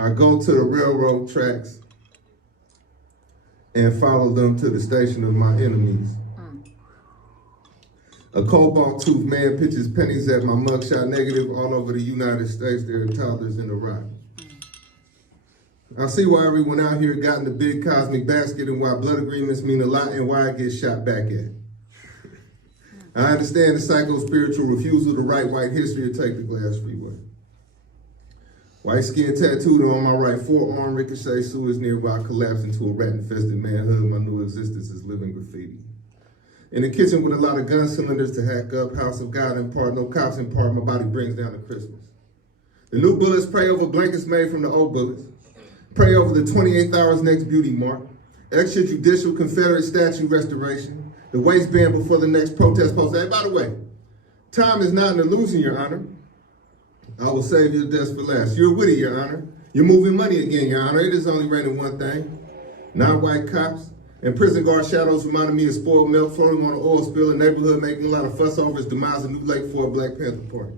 I go to the railroad tracks and follow them to the station of my enemies. A cobalt-toothed man pitches pennies at my mugshot negative all over the United States. There are toddlers in Iraq. I see why everyone out here got in the big cosmic basket and why blood agreements mean a lot and why I get shot back at. I understand the psycho-spiritual refusal to write white history or take the glass freeway. White skin tattooed on my right forearm, ricochet sewers nearby collapsed into a rat-infested manhood. My new existence is living graffiti. In the kitchen with a lot of gun cylinders to hack up, house of God in part, no cops in part, my body brings down to Christmas. The new bullets pray over blankets made from the old bullets. Pray over the 28th hour's next beauty mark. Extrajudicial Confederate statue restoration. The waistband before the next protest post. Hey, by the way, time is not an illusion, Your Honor. I will save your deaths for last. You're witty, Your Honor. You're moving money again, Your Honor. It is only raining one thing. Not white cops. And prison guard shadows reminded me of spoiled milk floating on an oil spill, a neighborhood making a lot of fuss over its demise, a new lake for a Black Panther party.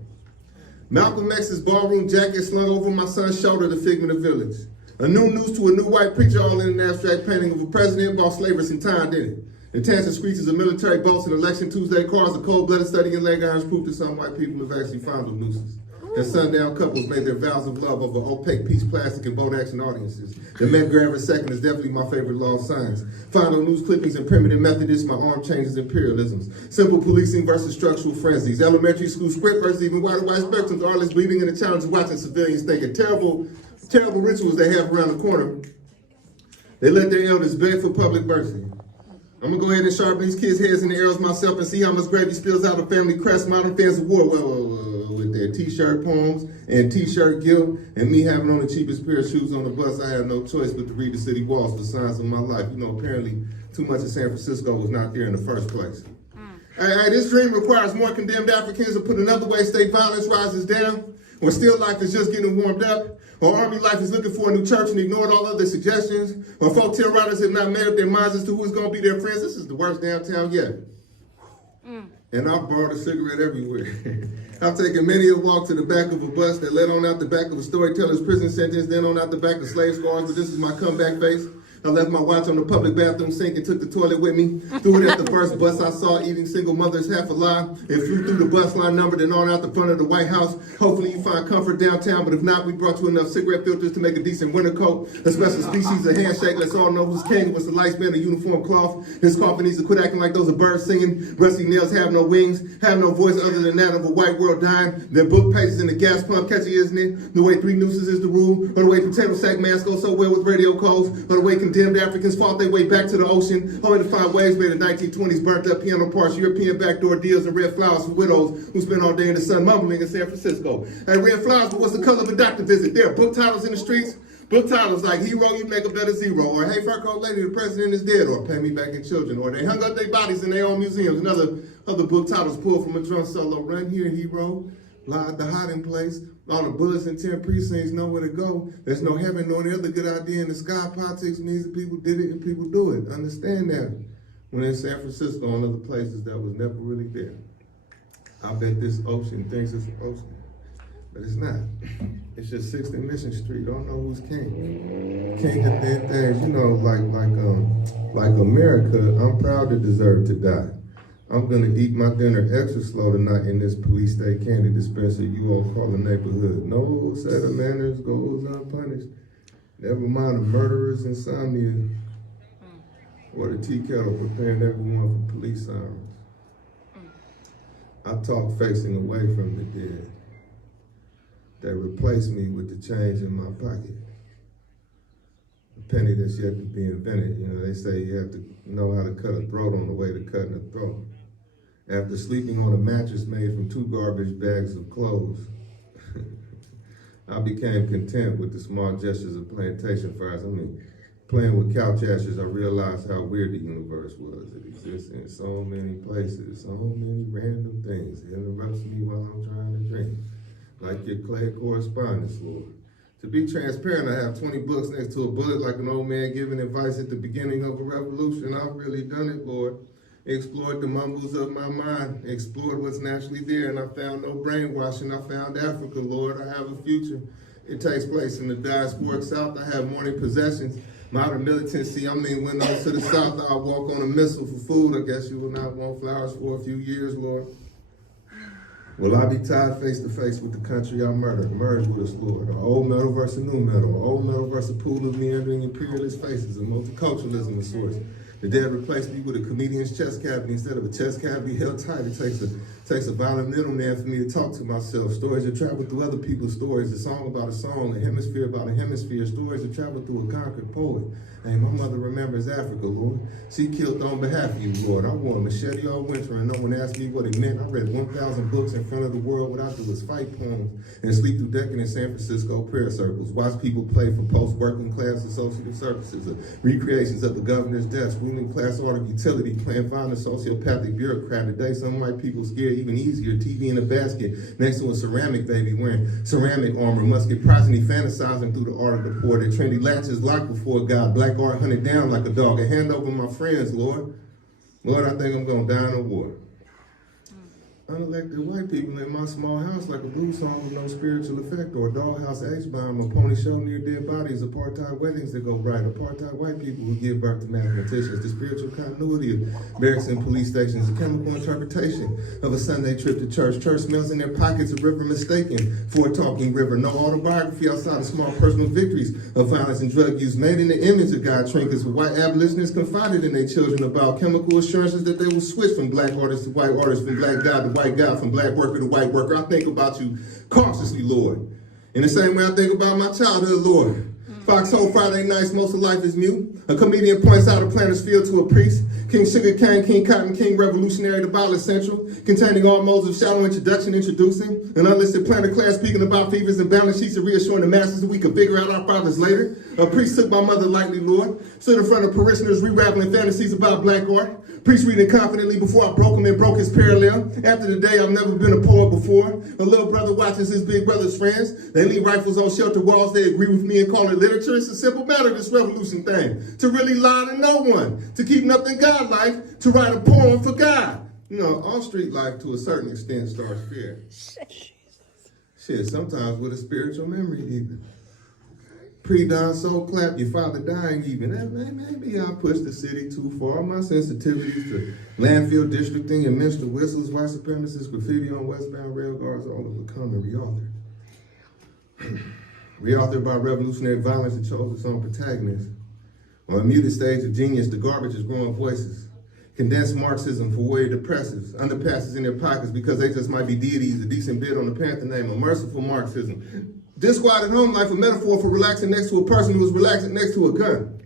Malcolm X's ballroom jacket slung over my son's shoulder, the figment of village. A new noose to a new white picture, all in an abstract painting of a president, bought slavers in time, didn't it? Intensive screeches of military bolts and election Tuesday cars, a cold-blooded study in leg irons proof that some white people have actually fondled nooses. And sundown couples made their vows of love over opaque piece plastic and boat action audiences. The Met Graver second is definitely my favorite law of science. Final news clippings and primitive Methodists, my arm changes imperialisms. Simple policing versus structural frenzies. Elementary school script versus even wider white spectrums. Artists bleeding in the challenge of watching civilians thinking terrible rituals they have around the corner. They let their elders beg for public mercy. I'm gonna go ahead and sharpen these kids' heads in the arrows myself and see how much gravy spills out of family crest, modern fans of war. With their t-shirt poems and t-shirt guilt and me having on the cheapest pair of shoes on the bus, I had no choice but to read the city walls for signs of my life. You know, apparently too much of San Francisco was not there in the first place. Hey, this dream requires more condemned Africans, or put another way, state violence rises down, or still life is just getting warmed up, or army life is looking for a new church and ignored all other suggestions, or folktale writers have not made up their minds as to who's going to be their friends. This is the worst downtown yet. And I've borrowed a cigarette everywhere. I've taken many a walk to the back of a bus that led on out the back of a storyteller's prison sentence, then on out the back of slave scars, but this is my comeback face. I left my watch on the public bathroom sink and took the toilet with me. Threw it at the first bus I saw, eating single mothers half alive, and flew through the bus line number, then on out the front of the White House. Hopefully you find comfort downtown, but if not, we brought you enough cigarette filters to make a decent winter coat. A special species of handshake, let's all know who's king. What's the lifespan of uniform cloth? His coffin needs to quit acting like those are birds singing. Rusty nails have no wings, have no voice other than that of a white world dying. Their book pages in the gas pump, catchy, isn't it? The way 3 nooses is the rule, or the way potato sack masks go so well with radio codes, or the way condemned Africans fought their way back to the ocean, only to find waves made in the 1920s, burnt up piano parts, European backdoor deals, and red flowers for widows who spend all day in the sun mumbling in San Francisco. Hey, red flowers, but what's the color of a doctor visit? There are book titles in the streets, book titles like Hero, You Make a Better Zero, or Hey, Fur Coat Lady, the President is Dead, or Pay Me Back in Children, or They Hung Up Their Bodies in Their Own Museums, and other book titles pulled from a drum solo. Run here, Hero, lie at the hiding place. All the bullets in 10 precincts know where to go. There's no heaven, no any other good idea in the sky. Politics means that people did it and people do it. Understand that. When in San Francisco and other places that was never really there. I bet this ocean thinks it's an ocean, but it's not. It's just 6th and Mission Street. Don't know who's king. King of thin things, you know, like America. I'm proud to deserve to die. I'm gonna eat my dinner extra slow tonight in this police state candy dispenser you all call a neighborhood. No set of manners goes unpunished. Never mind the murderer's insomnia or the tea kettle preparing everyone for police sirens. I talk facing away from the dead. They replace me with the change in my pocket. A penny that's yet to be invented. You know, they say you have to know how to cut a throat on the way to cutting a throat. After sleeping on a mattress made from 2 garbage bags of clothes, I became content with the small gestures of plantation fires. I mean, playing with couch ashes, I realized how weird the universe was. It exists in so many places, so many random things. It interrupts me while I'm trying to dream, like your clay correspondence, Lord. To be transparent, I have 20 books next to a bullet like an old man giving advice at the beginning of a revolution. I've really done it, Lord. Explored the mumbles of my mind, explored what's naturally there, and I found no brainwashing. I found Africa, Lord. I have a future. It takes place in the diasporic South. I have morning possessions. Modern militancy, windows to the South. I'll walk on a missile for food. I guess you will not want flowers for a few years, Lord. Will I be tied face to face with the country I murdered? Merge with us, Lord. An old metal versus new metal. An old metal versus a pool of meandering imperialist faces. A multiculturalism of sorts. The dead replaced me with a comedian's chest cavity instead of a chest cavity held tight. It takes a violent middleman for me to talk to myself. Stories that travel through other people's stories. A song about a song. A hemisphere about a hemisphere. Stories that travel through a conquered poet. Hey, my mother remembers Africa, Lord. She killed on behalf of you, Lord. I wore a machete all winter and no one asked me what it meant. I read 1,000 books in front of the world. What I do is fight poems and sleep through decadent San Francisco prayer circles. Watch people play for post-working class associative services. Recreations of the governor's desk. Ruling class order utility. Playing violent sociopathic bureaucrat. Today, some white people scared even easier. TV in a basket next to a ceramic baby wearing ceramic armor. Musket progeny fantasizing through the art of the poor. Their trendy latches locked before God. Black art hunted down like a dog. A hand over my friends, Lord. Lord, I think I'm going to die in a war. Unelected white people in my small house like a blues song with no spiritual effect, or a dollhouse H-bomb, a pony show near dead bodies, apartheid weddings that go right, apartheid white people who give birth to mathematicians, the spiritual continuity of barracks and police stations, the chemical interpretation of a Sunday trip to church. Church smells in their pockets, a river mistaken for a talking river. No autobiography outside of small personal victories of violence and drug use, made in the image of God trinkets, with white abolitionists confided in their children about chemical assurances that they will switch from black artists to white artists, from black God to white God, from black worker to white worker. I think about you cautiously, Lord. In the same way I think about my childhood, Lord. Foxhole Friday nights, most of life is mute. A comedian points out a planter's field to a priest. King Sugar Cane, King Cotton, King Revolutionary, the Violent Central, containing all modes of shallow introduction, introducing an unlisted planter class speaking about fevers and balance sheets and reassuring the masses that we could figure out our fathers later. A priest took my mother lightly, Lord. Stood in front of parishioners re-rattling fantasies about black art. Priest reading confidently before I broke him and broke his parallel. After the day I've never been a poet before. A little brother watches his big brother's friends. They leave rifles on shelter walls. They agree with me and call it literature. It's a simple matter, this revolution thing. To really lie to no one. To keep nothing God-like. To write a poem for God. You know, all street life to a certain extent starts fear. Shit, sometimes with a spiritual memory even. Pre-dawn soul clap, your father dying even. Maybe I pushed the city too far. My sensitivities to landfill districting and minstrel whistles, white supremacists, graffiti on westbound rail cars, all have become and re-authored. Re-authored by revolutionary violence that chose its own protagonists. On a muted stage of genius, the garbage is growing voices. Condensed Marxism for warrior depressives, underpasses in their pockets because they just might be deities, a decent bid on the panther name, a merciful Marxism. Disquiet at home life, a metaphor for relaxing next to a person who is relaxing next to a gun.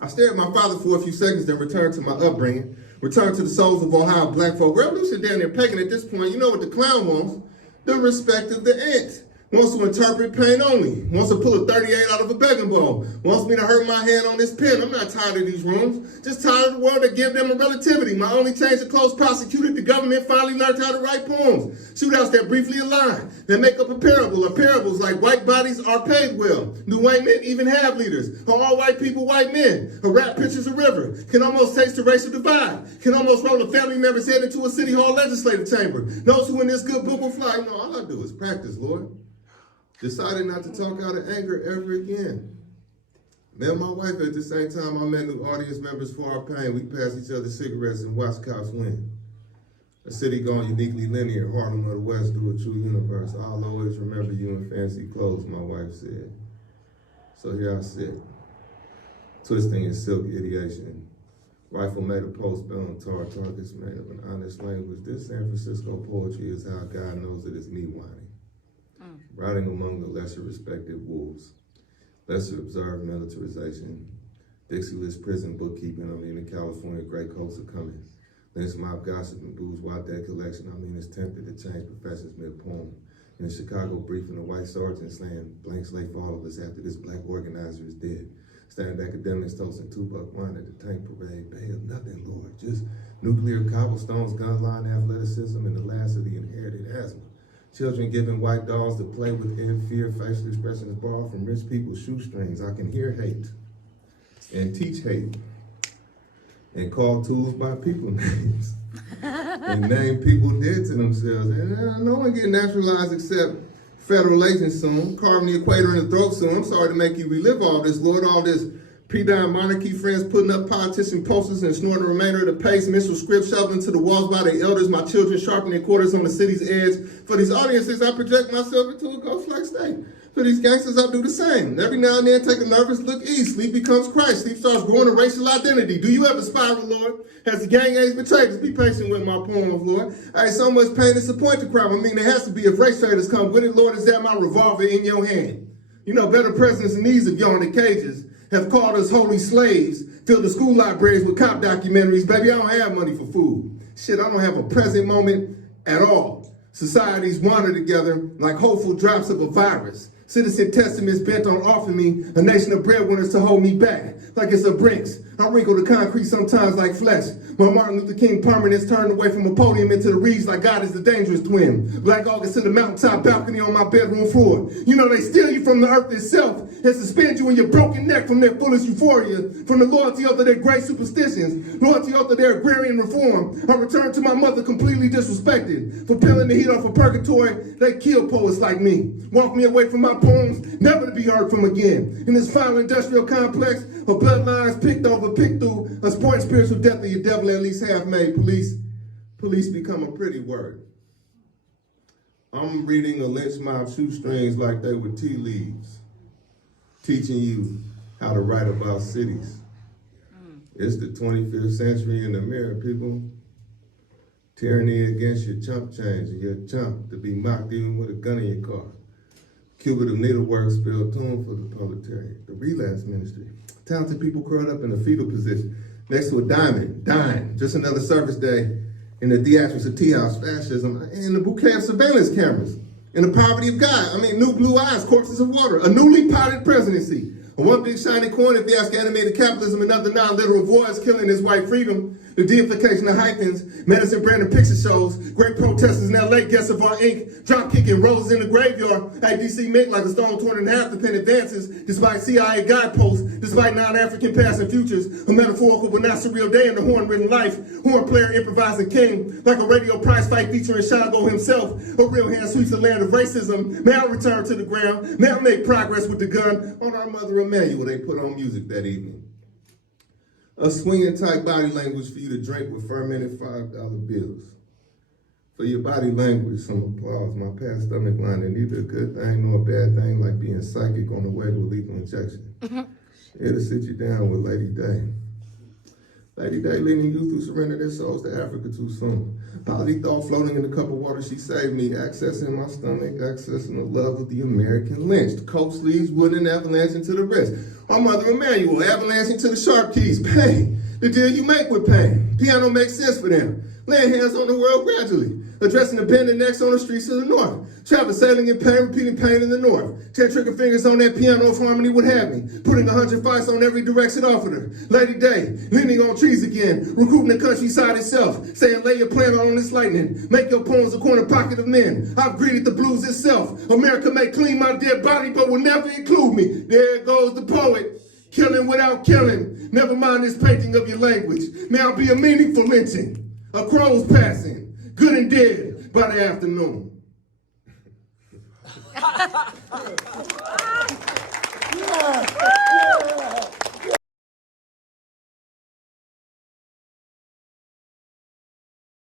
I stared at my father for a few seconds, then returned to my upbringing, returned to the souls of Ohio black folk. Revolution down there pagan at this point, you know what the clown wants? The respect of the ant. Wants to interpret pain only. Wants to pull a 38 out of a begging bowl. Wants me to hurt my hand on this pen. I'm not tired of these rooms. Just tired of the world that give them a relativity. My only change of clothes prosecuted, the government finally learned how to write poems. Shootouts that briefly align. That make up a parable. Or parables like white bodies are paid well. Do white men even have leaders? Are all white people white men? A rap pictures a river. Can almost taste the racial divide. Can almost roll a family member's head into a city hall legislative chamber. Those who in this good book will fly. No, all I do is practice, Lord. Decided not to talk out of anger ever again. Met my wife at the same time I met new audience members for our pain. We passed each other cigarettes and watched cops win. A city gone uniquely linear, Harlem of the West through a true universe. I'll always remember you in fancy clothes, my wife said. So here I sit, twisting in silk ideation. Rifle made of post-bellum targets made of an honest language. This San Francisco poetry is how God knows it is me whining. Riding among the lesser respected wolves, lesser observed militarization, Dixie-less prison bookkeeping, the California gray coats are coming. Lynch mob gossip and bourgeois debt collection, it's tempted to change professions mid-poem. In the Chicago briefing, a white sergeant slammed blank slate for all of us after this black organizer is dead. Standard academics toasting $2 wine at the tank parade. Pay of nothing, Lord, just nuclear cobblestones, gun line athleticism, and the last of the inherited asthma. Children giving white dolls to play with in fear, facial expressions borrowed from rich people's shoestrings. I can hear hate and teach hate and call tools by people names and name people dead to themselves. And no one get naturalized except federal agents soon, carving the equator in the throat soon. I'm sorry to make you relive all this, Lord, all this pre-dying monarchy friends putting up politician posters and snoring the remainder of the pace, minstrel script shoved into the walls by their elders, my children sharpening quarters on the city's edge. For these audiences, I project myself into a ghost-like state. For these gangsters, I do the same. Every now and then, take a nervous look east. Sleep becomes Christ. Sleep starts growing a racial identity. Do you ever spiral, Lord? Has the gang age betrayed us? Be patient with my poems, Lord. I so much pain and disappoint the crime. I mean, there has to be if race traders come with it, Lord. Is that my revolver in your hand? You know, better presidents than these of y'all in the cages have called us holy slaves, filled the school libraries with cop documentaries. Baby, I don't have money for food. Shit, I don't have a present moment at all. Societies wander together like hopeful drops of a virus. Citizen testaments bent on offering me a nation of breadwinners to hold me back, like it's a Brinks. I wrinkle the concrete sometimes like flesh. My Martin Luther King permanence turned away from a podium into the reeds like God is the dangerous twin. Black August to the mountaintop balcony on my bedroom floor. You know they steal you from the earth itself and suspend you in your broken neck from their foolish euphoria, from the loyalty of their great superstitions, loyalty of their agrarian reform. I return to my mother completely disrespected. For peeling the heat off of purgatory, they kill poets like me. Walk me away from my poems, never to be heard from again. In this final industrial complex of bloodlines picked over, picked through, a sporting spiritual death of your devil at least half made. Police become a pretty word. I'm reading a lynch mob shoestrings like they were tea leaves, teaching you how to write about cities. It's the 25th century in the mirror, people. Tyranny against your chump change and your chump to be mocked even with a gun in your car. Cubit of needlework spelled tune for the proletariat. The relapse ministry. Talented people curled up in a fetal position next to a diamond, dying. Just another service day in the theatrics of tea house fascism, in the bouquet of surveillance cameras, in the poverty of God. New blue eyes, corpses of water, a newly potted presidency. A one big shiny coin if you ask animated capitalism, another non-literal voice killing his white freedom. The deification of hyphens, medicine branded picture shows, great protesters in LA, guests of our ink, drop kicking roses in the graveyard. ADC Mick like a stone torn in half to pen advances, despite CIA guideposts, despite non-African past and futures, a metaphorical but not surreal day in the horn-ridden life, horn player improvising king, like a radio prize fight featuring Shango himself, a real hand sweeps the land of racism. May I return to the ground, may I make progress with the gun. On our mother Emmanuel, they put on music that evening. A swinging type body language for you to drink with fermented $5 bills. For your body language, some applause. My past stomach line ain't neither a good thing nor a bad thing, like being psychic on the way to a lethal injection. It'll sit you down with Lady Day. Lady Day leading youth who surrender their souls to Africa too soon. Polity thought floating in a cup of water, she saved me. Accessing my stomach, accessing the love of the American lynch. The coat sleeves, wooden avalanche into the wrist. Our mother Emmanuel, avalanching to the sharp keys. Pain, the deal you make with pain. Piano makes sense for them. Laying hands on the world gradually. Addressing the bending necks on the streets of the north. Travel sailing in pain, repeating pain in the north. 10 trigger fingers on that piano if harmony would have me. Putting 100 fights on every direction offered her. Lady Day, leaning on trees again. Recruiting the countryside itself. Saying lay your plan on this lightning. Make your poems a corner pocket of men. I've greeted the blues itself. America may clean my dead body but will never include me. There goes the poet. Killing without killing. Never mind this painting of your language. May I be a meaningful lynching. A crow's passing. Good and dead by the afternoon. Yeah.